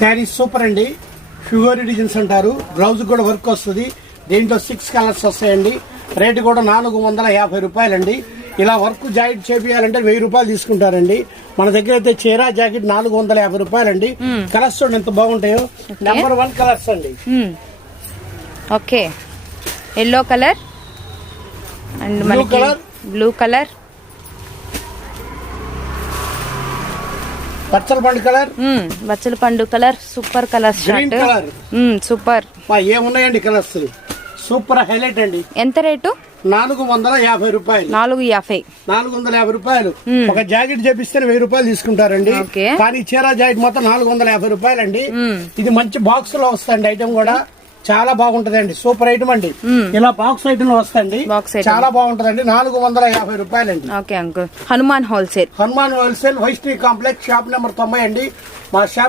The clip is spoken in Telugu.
శారీ సూపర్ అండి. షుగర్ డిజైన్స్ అంటారు. బ్లౌజ్ కూడా వర్క్ వస్తుంది. దీంట్లో 6 కలర్స్ వస్తాయండి. రేటు కూడా 450 రూపాయలండి. ఇలా వర్క్ జాకెట్ చేపియాలంటే 1000 రూపాయలు తీసుకుంటారండి. మన దగ్గర అయితే చీర జాకెట్ 450 రూపాయలండి. కలర్స్ చూడండి ఎంత బాగుంటాయో. నెంబర్ 1 కలర్స్ అండి. Okay, yellow colour and blue colour, పచ్చల పండు కలర్, బచ్చల పండు colour, super colour, green colour, super. ఏమున్నాయండి కలర్స్, సూపర్ హైలైట్ అండి. ఎంత రేటు? 450 రూపాయలు. 450 రూపాయలు. ఒక జాకెట్ చేపిస్తే 1000 రూపాయలు తీసుకుంటారండి. కానీ చీర జాకెట్ మొత్తం 450 రూపాయలండి. ఇది మంచి బాక్స్ లో వస్తాయండి. ఐటమ్ కూడా చాలా బాగుంటదండి. సూపర్ ఐటమ్ అండి. ఇలా బాక్స్ ఐటమ్ లో వస్తాయండి. చాలా బాగుంటదండి. 450 రూపాయలండి. Okay uncle. Hanuman wholesale Vaishnavi complex shop number 90 అండి. మా షాప్